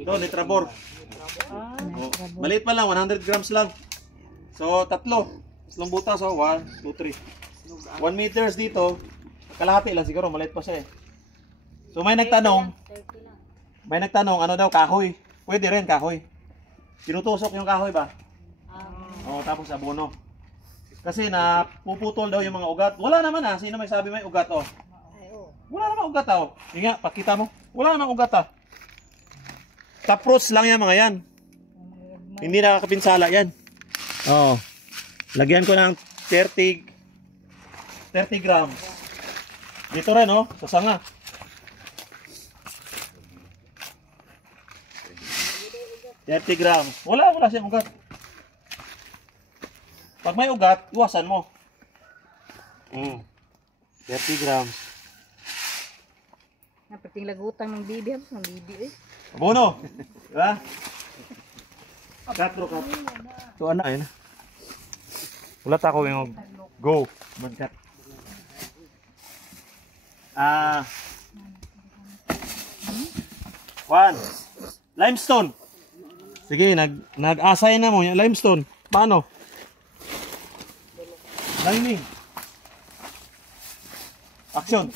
Ito, Nitrabor. Oh, maliit pa lang, 100 grams lang. So, tatlong butas. So, 1, 2, 3. 1 meters dito. Kalahati lang siguro, maliit pa siya eh. So, may nagtanong, ano daw, kahoy. Pwede rin, kahoy. Tinutusok yung kahoy ba? Oo, tapos abono. Kasi na puputol daw yung mga ugat. Wala naman sino may sabi may ugat oh? Wala naman ugat oh. Sige nga, pakita mo. Wala naman ugat Taprots lang yan mga yan. Hindi nakakapinsala yan. Oo. Lagyan ko ng 30 grams. Dito rin oh, sa sanga. Wala siyang ugat. Pag may ugat, iwasan mo. 30 grams. Napating lagutang ng bibi. Ng bibi eh. Abono. Diba? Cut. Ito ano yun. Ulat ako yung go. Magkat. One. Limestone. Sige, nag-asay na mo yung limestone. Paano? Liming. Action.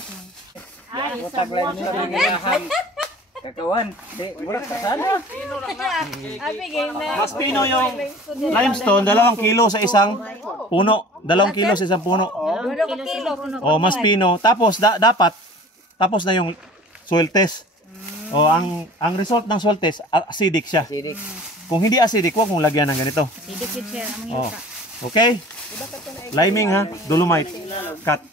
Kakawan. Murag ka sana. Mas pino yung limestone, 2 kilo sa isang puno. 2 kilo sa isang puno. Oh, mas pino. Tapos dapat tapos na yung soil test. Oh, ang result ng soil test, acidic siya. Kung hindi acidic, huwag mong lagyan ng ganito. Acidic siya. Oh. Okay? Liming ha, dolomite. Cut.